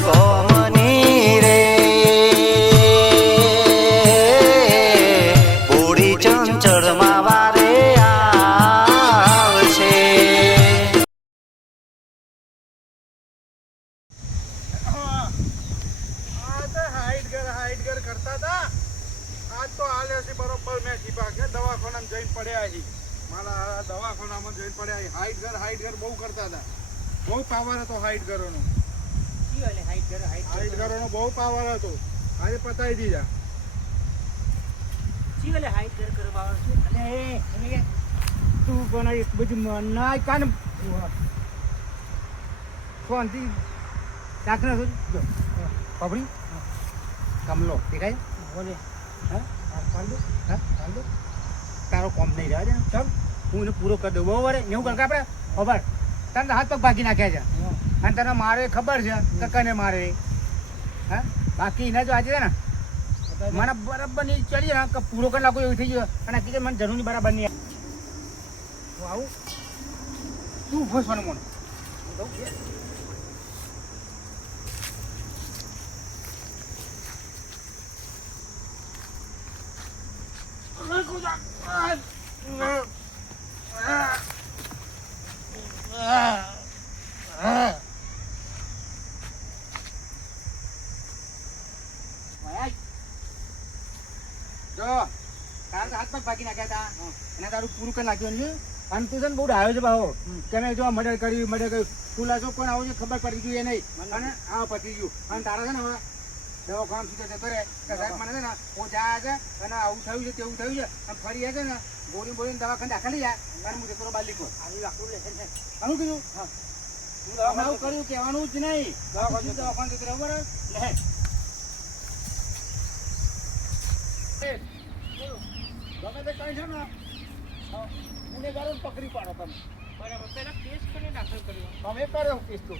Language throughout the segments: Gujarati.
ગોમની રે પૂરી ચંચળમાં વારે આવશે. હાઈટ ઘર કરતા હતા આજ તો હાલે છે બરોબર. મેં કીધા કે દવાખાનામાં જઈને પડ્યા છે. મારા દવાખાનામાં જઈને પડ્યા. હાઈટ ઘર બહુ કરતા હતા. બહુ પાવર હતો હાઈટ ઘરોનો. હાઈટ ઘરોનો બહુ પાવર હતો. આજે પતાવી દીધા. તું પણ એક બધું ના કાન ફોનથી દાખલા પબડી કમલો દેખાય બોલે તારો કોમ નહીં રહ્યા છે ચાલ હું એને પૂરો કરી દઉં બરાબર એવું કર આપણે ખબર તને હાથ પગ ભાગી નાખ્યા છે અને તને મારે ખબર છે કને મારે હા બાકી એને જો આજે છે ને મને બરાબર નહીં ચડી ને પૂરો કરી નાખો એવું થઈ ગયું અને હકીકત મને જરૂર નહીં બરાબર નહીં આવું તું ઉભો છો ને મને જો તારે હાથ પગ ભાગી નાખ્યા હતા અને તારું પૂરું કરી નાખ્યું છે અને તું છે ને બહુ ડાયો છે ભાવો કે મેં જો મર્ડર કર્યું ખુલાસો કોણ આવું છે ખબર પડી ગયું એ નહીં અને આ પતી ગયું અને તારા છે ને હવે દવાખાના સુધી જતો રહે કે સાહેબ મને છે ને હું જાય છે અને આવું થયું છે તેવું થયું છે અને ફરી છે ને બોલીને દવાખાને દાખલ જાય અને હું જતો બાર લીધો આનું કીધું હા આવું કર્યું કહેવાનું જ નહીં દવાખાને જતો બરાબર લે ગમે તે કઈ છે ને ગુનેગારો પકડી પાડો તમે બરાબર પેલા કેસ કરીને દાખલ કર્યો અમે કર્યો કેસ તો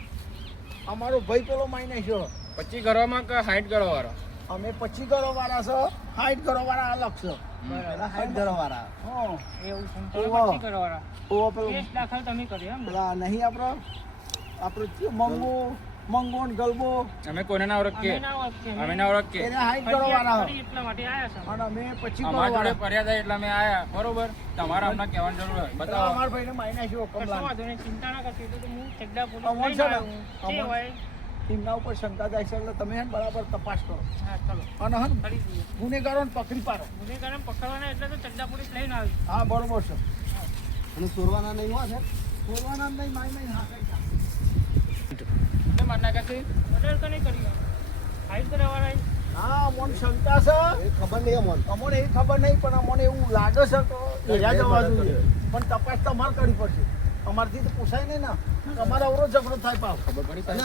અમારો ભાઈ પેલો માઈને છે 25 ઘરોમાં કે 60 ઘરો વાળા? અમે 25 ઘરો વાળા છો 60 ઘરો વાળા અલગ છે 60 ઘરો વાળા હા એવું છે 25 ઘરો વાળા ઓ પેલો કેસ દાખલ તમે કર્યો એમ પેલા નહીં આપણો મંગો ને ગલબો અમે કોને ના ઓળખીએ અમે ના ઓળખીએ એને 60 ઘરો વાળા એટલા માટે આયા છે અને અમે 25 ઘરો વાળા ફર્યા હતા એટલે અમે આયા બરોબર. તમારે અમને કહેવાની જરૂર હોય બતાવો. અમાર ભાઈને માઈના છે કમલા ચિંતા ના કરશો તો હું ચડ્ડા પોલીસ લઈને આવ્યો ટીમના ઉપર શંકા જાય છે એટલે તમે બરાબર તપાસ કરો. હા ચલો અને હન ગુનેગારોને પકડી પાડો. ગુનેગારોને પકડવાના એટલે તો ચડ્ડા પોલીસ લઈને આવી. હા બરોબર છે અને ચોરવાના નહીં હોય છે ચોરવાના નહીં માઈ હા મારના કાશે ઓર્ડર કને કર્યો હાઈટ કરવાવાળા હા મને શંકા છે એ ખબર નહીં અમને એ ખબર નહીં પણ અમને એવું લાગે છે તો એરા જવા જોઈએ પણ તપાસ તમારે કરવી પડશે. અમારથી તો પૂછાય નહીં ને તમારા અવરો ઝઘડો થાય પાવ ખબર પડી તને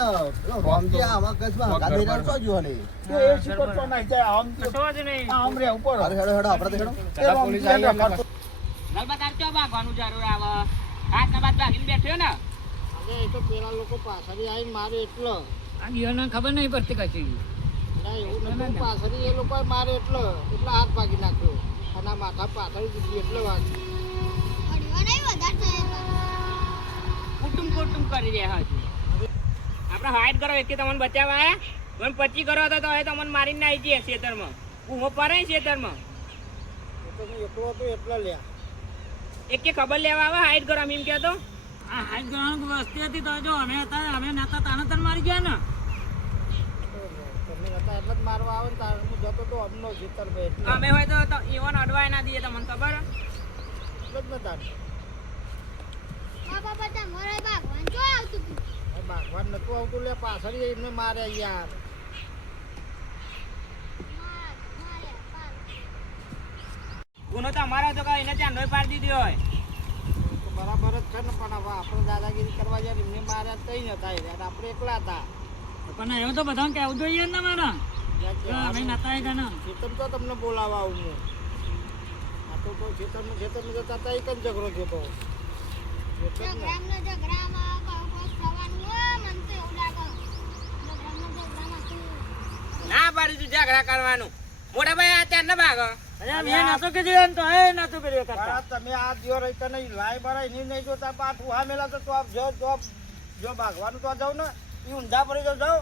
રોમજી આવા કસમાં ગાડીના તો જો ને એ શિકર તો નહીં જાય આમ તો જ નહીં આમ રે ઉપર હેડો આપણે તો હેડો પોલીસ આવી ગલબા તાર ચો ભાગવાનું જરૂર આવે હાથ ના બાદ ભાગીને બેઠ્યો ને એ તો પેલા લોકો પાછળ આવીને મારે એટલો આ દિવાને ખબર નહીં પડતી કશી ના એવું નથી પાછળ એ લોકો મારે એટલો હાથ ભાગી નાખ્યો અને માથા પાછળ દીધી એટલે વાગી કુટુંબ કરી રહ્યા હજુ આપણે હાઈટ કરો એક તમને બચાવવા આવ્યા મને 25 કરો હતો તો હવે તમને મારીને આવી જઈએ ખેતરમાં હું પડે ખેતરમાં એકલો હતો એટલા લ્યા એક કે ખબર લેવા આવે હાઈટ કરો એમ કહેતો આ હાઈટ કરવાની વસ્તી હતી તો જો અમે હતા અમે નતા તાને તને મારી ગયા ને તમે હતા એટલે જ મારવા આવે ને તાર હું જતો તો અમનો ખેતર ભાઈ અમે હોય તો એવન અડવાય ના દઈએ તમને ખબર એટલે જ નતા બાબા તમારે ભાગવાન જો આવતું ભાગવાન નતું આવતું લે પાછળ એમને મારે યાર ગુનો તો અમારા તો કઈ એને ત્યાં નોય પાડી દીધી હોય તો બરાબર જ છે ને પણ હવે આપણે દાદાગીરી કરવા જાય એમને માર્યા તઈ નતા યાર આપણે એકલા હતા પણ એવું તો બધાને કહેવું જોઈએ ને મારા અમે નતા આવ્યા ને ખેતર તો તમને બોલાવવા આવું હું આ તો ખેતરમાં જતા હતા એક જ ઝઘડો થયો ના પાડી તું ઝઘડા કરવાનું મોટા ભાઈ અત્યારે ના ભાગો તમે આ દિયો રહેતા નહીં લાઈ બરાય નહીં જોતા પાછું હા મેલા તો આપ જો ભાગવાનું તો જાવ ને એ ઊંધા પડી જાવ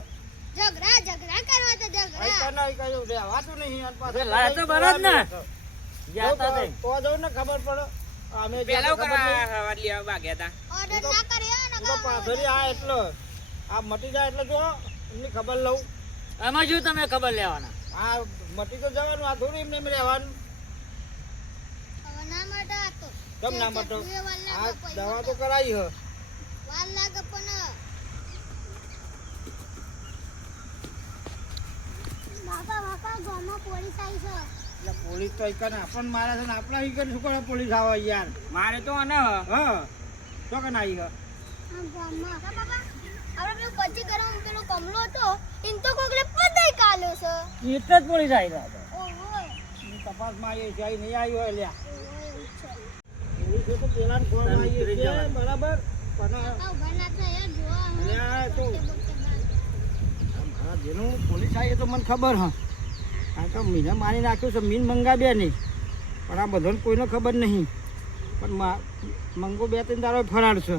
ઝઘડા કરવા તો ઝઘડા. રહેવાતું નહીં યાર પાછું. અરે લાય તો બરો જ ને. ગયા તા તે. તો જવું ને ખબર પડે અમે પેલા ખબર નહીં. હવાલી આવા ભાગ્યા તા. ઓર્ડર ના કર્યો ને તો પાછળથી આ એટલો આ મટી જાય એટલે જો એમની ખબર લઉં. આમાં શું તમે ખબર લેવાના? આ મટી તો જવાનું, આ થોડું એમને એમ રહેવાનું. હવે ના માટે આ તો કેમ ના મટો? એ વાલ આ લાગે પછી દવા તો મટે. કરાવી હ. વાલ લાગે પણ બાપા ગામમાં પોલીસ આવી છે. એટલે પોલીસ તો એક આપણને મારે છે ને આપણા ઈ શું કરે પોલીસ આવે યાર. મારે તો આને હ. હા તો કે ના ઈ હ. આ ગામમાં બાપા આપણે પેલું કચ્છી ગરમ પેલો કમલો હતો ઇન તો કોકલે પતાઈ કાલ્યો છે. એટલે જ પોલીસ આવી રહ્યા હતા. ઓહો એની તપાસમાં આવી છે અહીં નહીં આવ્યો લ્યા. એવું છે. એવું છે તો પેલા ફોન આવી છે બરાબર પણ આ ઉભા ના થાય યાર જોવા હું અલ્યા તો બકે બકે મારા જેનું પોલીસ આવી એ તો મને ખબર હા. કારણ કે મીને મારી નાખ્યું છે, મીન મંગાવ્યા નહીં પણ આ બધાને કોઈને ખબર નહીં. પણ મંગો 2-3 દાડો ફરાર છે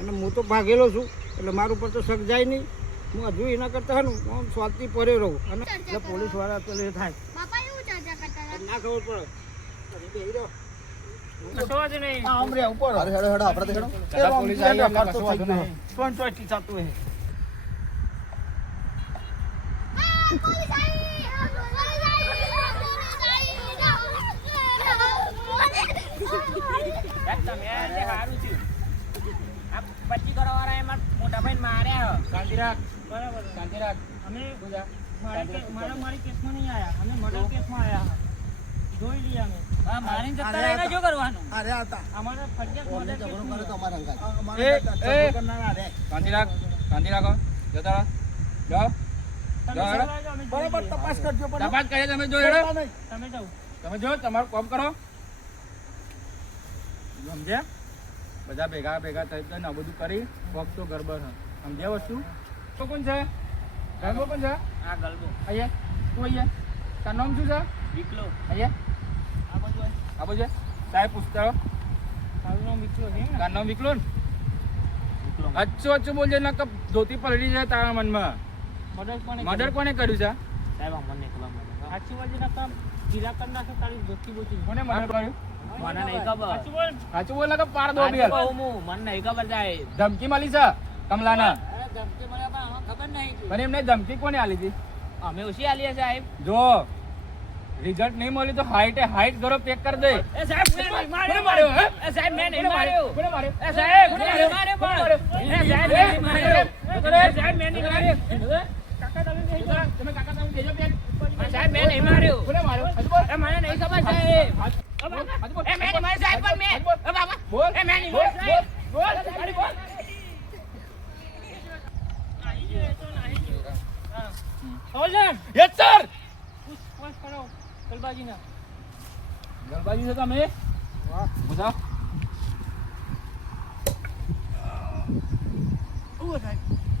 અને હું તો ભાગેલો છું એટલે મારું ઉપર તો શક જાય નહીં. હું હજુ એના કરતા હું સ્વાદથી પડ્યો રહું અને એટલે પોલીસવાળા તો એ થાય બાપા એવું ચર્ચા કરતા હતા. ના ખબર પડે બેહી રહો. કશો જ નહીં. આમ રે ઉપર અરે હેડો હેડો આપણે તો હેડો. એ આમ પોલીસ આવી એટલે અમારે તો કશો વાંધો થઈ નહીં. ગયું. કોણ ચોઈટી થતું હે. આ પોલીસ આવી આ પોલીસ આવી યાર તમે તે હારું થયું. આ પચ્ચી કરવાવાળા એમાં મોટા ભાઈને માર્યા હ. શાંતિ રાખ. બરાબર શાંતિ રાખ. અમે મારી કેસમાં નહીં આયા. અમે મર્ડર કેસમાં આયા. જોઈ લઈએ અમે. હા મારીને જતા અરે રહીને હતા. શું કરવાનું? અરે હતા અમારે ફરજિયાત મર્ડર કેસમાં. તમારા અંગાત. અમારે એ. કરનારા રે. શાંતિ રાખ, શાંતિ રાખો. જતા રહો. જાઓ. તમે જાઓ હેડો. સવારે અમે બરાબર જોઈએ. તપાસ કરજો પણ તપાસ કરીએ તમે જો હેડો. તમે જાઓ. તમે જો તમારું કામ કરો. સમજ્યા? બધા ભેગા ભેગા થઈ ને આ બધું કરી કોક તો ગરબર છે. સમજ્યા વસ્તુ? તો કોણ છે? ગરબો કોણ છે? આ ગલબો અહીંયા. તું અહીંયા. તારું નામ શું છે? વિકલો અહીંયા. આ બધું આ બધું છે? સાહેબ પૂછતા રહો. મારું નામ વિકલો છે ને? તારું નામ વિકલો ને? વિકલો અચ્છો અચ્છો બોલજે ને કે ધોતી પલળી જાય તારા મનમાં. મર્ડર કોને મર્ડર કોને કર્યું છે? સાહેબ અમને ખબર મને સાચી વાત ના કામ ગીલા કરી નાખે તારી જોતી બોતી કોને મર્ડર કર્યું? મને નહીં ખબર સાચું બોલ સાચું બોલ ને કે પાડ દો બેલ. મને નહીં ખબર સાહેબ ધમકી મળી છે કમલાના. અરે ધમકી મળ્યા પણ આમાં ખબર નહીં પણ એમને ધમકી કોને આલી હતી? અમે ઓછી આલીએ સાહેબ જો રિઝલ્ટ નહીં મળ્યું તો હાઈટ કરો પેક કરી દે. એ સાહેબ કોને માર્યો માર્યો, હે? એ સાહેબ મેં નહીં માર્યો કોને માર્યો? એ સાહેબ કોને મેં માર્યો? માર્યો પણ એ સાહેબ મેં નહીં માર્યો એ સાહેબ મેં નહીં માર્યો કાકા તમે બેસી જાઓ. તમે કાકા તમે બેસી જાઓ બેન. એ સાહેબ મેં નહીં માર્યો કોને માર્યો? હજુ બોલ. એ મને નહીં ખબર સાહેબ હજુ બોલ. એ મેં નહીં માર્યો સાહેબ પણ મેં હજુ બોલ. એ બાબા બોલ. એ મેં નહીં બોલ. માર્યો બોલ. સાહેબ બોલ. બોલ. Holder Yes, sir. પૂછ કરો કલબાજીના ગરબાજી છે તમે? બધા?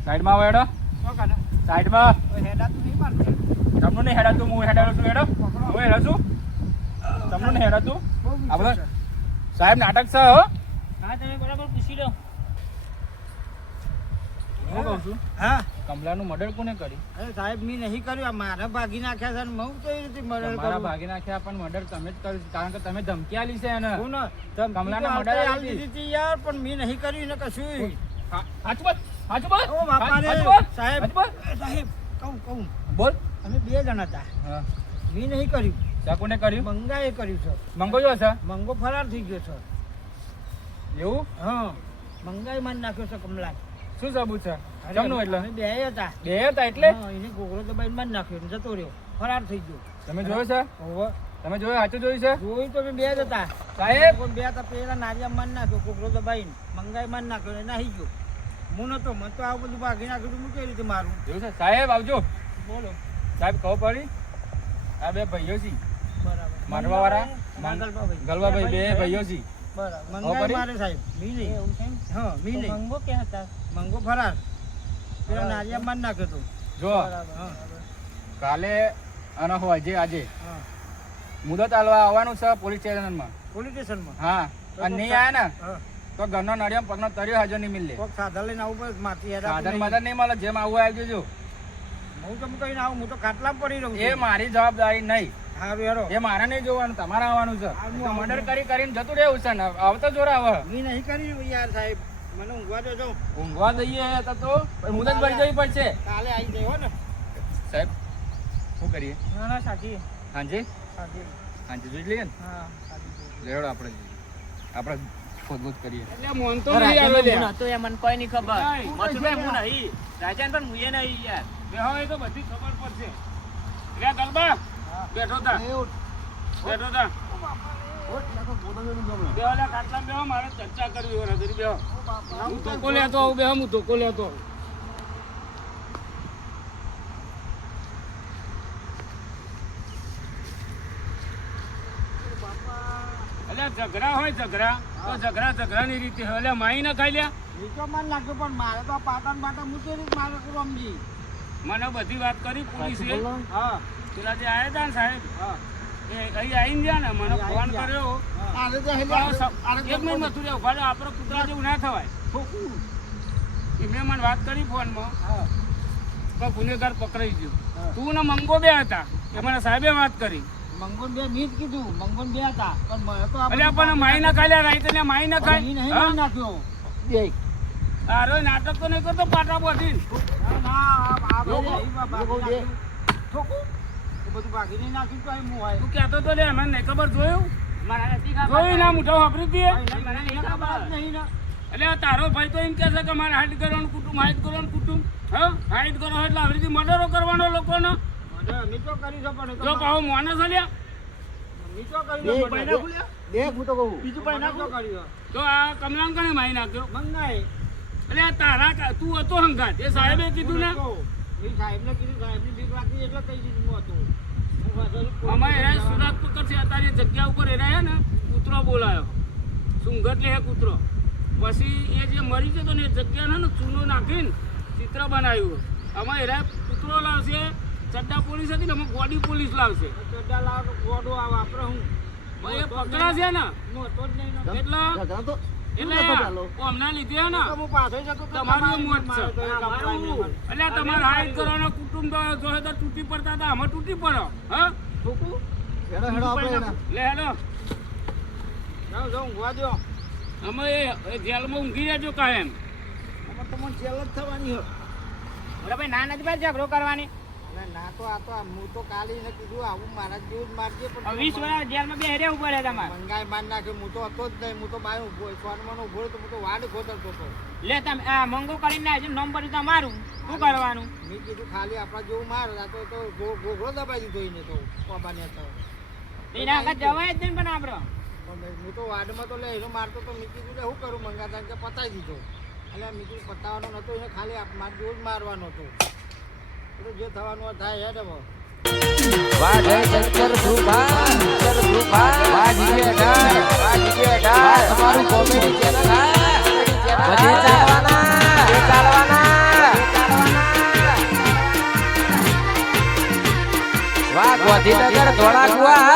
સાઈડમાં આવો હેડો. સાઈડમાં. હેડાતું નહીં મારતું. તમને નહીં હેડાતું, હું હેડાડું છું હેડો. હું હેડું છું. તમને નહીં હેડાતું. આ બધા સાહેબ નાટક છે હો. હા તમે બરાબર પૂછી લો હું કહું છું હા કમલાનું મર્ડર કોને કર્યું? અરે સાહેબ મેં નહીં કર્યું. આ મારા ભાગી નાખ્યા છે ને હું કઈ રીતે મર્ડર તમારા કરું? ભાગી નાખ્યા પણ મર્ડર તમે જ કર્યું છે. કારણ કે તમે ધમકી આલી છે એને. હું ને કમલાને ધમકી તો મર્ડર આવતા આલી આલી દીધી યાર પણ મેં નહીં કર્યું ને કશું. હાચું બોલ. હાચું બોલ. ઓ બાપા રે હાચું બોલ. સાહેબ હાચું બોલ. સાહેબ કહું બોલ. અમે 2 જણા હતા. હા. મેં નહીં કર્યું. ત્યાં કોને કર્યું? મંગાએ કર્યું છે. મંગો જો છે મંગો ફરાર થઈ ગયો છે. એવું? હા મંગાઈ મારી નાખ્યો છે કમલા. શું સબૂત છે? જમનું એટલે અમે 2 હતા. બે હતા એટલે હા, એને ગોગળો દબાઈને મારી નાખ્યો ને જતો રહ્યો. ફરાર થઈ ગયો. તમે જોયો છે? હોવે. તમે જોયું? સાચું જોયું છે? જોઈ તો અમે 2 જ હતા. સાહેબ કોઈ 2 હતા પેલા નારિયા મારી નાખ્યો ગોગળો દબાઈને મંગાઈ મારી નાખ્યો ને નાહી ગયો. હું નતો મને તો આવું બધું ભાગી નાખ્યું તો હું કેવી રીતે મારું? જોયું છે? સાહેબ આવજો. બોલો. સાહેબ ખબર પડી? આ બે ભાઈઓ છે બરાબર. મારવા વાળા મંગલભાઈ. ગલવાભાઈ બે ભાઈઓ છે. બરાબર. ખબર મંગાઈ પડી? મારે સાહેબ. મી નહીં. એવું છે એમ? હા મી તો નહીં. મંગો કે હતા મંગો ફરાર. પેલા નારિયા મારી નાખ્યો તો. જો હા કાલે અને આજે આજે હા મુદત આલવા આવવાનું છે પોલીસ સ્ટેશનમાં. પોલીસ સ્ટેશનમાં. હા અને નહીં આયા ને હા તો ઘરનો નડિયામ પગનો તર્યો હાજર નહીં મિલે. કોક સાધન લઈને આવું પડે માથી હેડા સાધન બાધન નહીં મળે જેમ આવું આવી જજો. હું તો કહીને આવું, હું તો ખાટલામાં પડી રહું એ મારી જવાબદારી નહીં. હારું હેરો. એ મારે નહીં જોવાનું, તમારે આવવાનું છે. હા, હું મર્ડર કરીને જતું રહેવું છે ને, આવતો જોરા હવે. મેં નહીં કર્યું યાર સાહેબ, મને ઊંઘવા દેજો. ઊંઘવા દઈએ તો મુદત ભરી જવી પડશે. કાલે આવી જાય હો ને. સાહેબ શું કરીએ? ના ના સાચી હાંજે સાચી હાંજે જોઈ લઈએ ને. હા સાચી લેવડો આપણે ખોદબોદ કરીએ. એટલે મોન તો તો નહીં આવે રાજન લ્યા. હતો એ મને કોઈ નહીં ખબર નહીં. મથુરભાઈ હું નહીં રાજન પણ મુએ નહીં યાર બેહો એ તો બધી ખબર પડશે. લે ગલબા બેઠો તા બેઠો તા બેહો લે ખાટલામાં બેહો, મારે ચર્ચા કરવી હોય હજરી બેહો. હું ધોકો લેતો આવું બેહો, હું ધોકો લેતો આવું. અલ્યા ઝઘડા હોય ઝઘડા તો ઝઘડાની રીતે હોય. અલ્યા માઈ ના ખાઈ લ્યા. નીચો માન નાખ્યો પણ મારે તો પાટણ પાટણ મૂકેલી જ મારે કરું સમજી. મને બધી વાત કરી પોલીસે. હા પેલા જે આયા તા ને સાહેબ હા. એ અહીં આવીને ગયા ને મને અહીં ફોન આઈને ગયા. કર્યો. આરે તો હેલે એક મિનિટ મથું રહ્યા ઉભા રહો. આપણે કૂતરા જેવું ના થવાય. એમને મને વાત કરી ફોનમાં હા પણ ગુનેગાર પકડાઈ ગયો. હા. તું ને મંગો બે હતા એ મને સાહેબે વાત કરી. મંગોન બે મીત કીધું, મંગોન બે હતા પણ મને તો અલ્યા પણ માઈ ના ખાય લ્યા, રાઈતે લ્યા માઈ ના ઈ નહીં ખાય. મારી નાખ્યો બે. તારો નાટક તો નહીં કરતો પાટા બોધી. તું કહેતો તો લે મને નહીં ખબર જોયું. મને નથી ખબર જોયું ના મુઠો વાપરી દે. મને નહીં ખબર એટલે તારો ભાઈ તો એમ કહે છે કે મારે હાઈટ કરવાનું કુટુંબ, હાઈટ કરવાનું કુટુંબ. હા હાઈટ કરો એટલે આવી રીતે મર્ડરો કરવાનો લોકોનો. જો પાહો માણસ લ્યા. તો આ કમલામ કને મારી નાખ્યો. એટલે આ તારા તું હતો હંગાત એ સાહેબે કીધું ને. અમે એના સુરત પકડ છે અત્યારે જગ્યા ઉપર એ રહ્યા ને કૂતરો બોલાયો. સુંગટ લે કૂતરો. પછી એ જે મરી જતો ને એ જગ્યા ને ચૂનો નાખીને ચિત્ર બનાવ્યું. અમે એરા કૂતરો લાવશે, ચડ્ડા પોલીસ હતી ને અમે ગોડી પોલીસ લાવશે. એ પકડા છે ને એટલે અમને લીધે ને તમારું મોત છે. એટલે તમારે હાઈટ કરવાનો કુટુંબ જો તો તૂટી પડતા હતા, અમે તૂટી પડો. હા લે હેલો અમે એ જેલમાં ઊંઘી રહેજો કાયમ. બોલો ભાઈ ના નથી ભાઈ ઝઘડો કરવાની ના તો આ તો હું તો કાલે એને કીધું આવું મારા જેવું જ મારજે પણ 20 વર્ષ જેલમાં બે હેરે ઉભા રહ્યા તમારે મંગાઈ માર નાખે. હું તો હતો જ નહીં, હું તો બાય ઉભો સોનમાં ઉભો તો હું તો વાડ ગોતરતો હતો. લે તમે આ મંગો કરીને આવજો નંબર તમારું શું કરવાનું મેં કીધું ખાલી આપણા જેવું માર આ તો ઘોઘરો દબાઈ દીધો એને તો કોબાને તો. એના આગળ જવાય જ નહીં પણ આપણો પણ હું તો વાડમાં તો લે એનો મારતો તો મેં કીધું શું કરું મંગાતા કે પતાવી દીધો. એટલે મેં કીધું પતાવવાનો નહોતો એને ખાલી માર જેવું જ મારવાનો હતો. એટલે જે થવાનું થાય હેડ હવે. વાહ જય શંકર ધ્રુભા વાહ જીજે ડાર તમારું કોમેડી ચેનલ બધી ચાલવાના વાહ ગોધીનગર ધોળાકુવા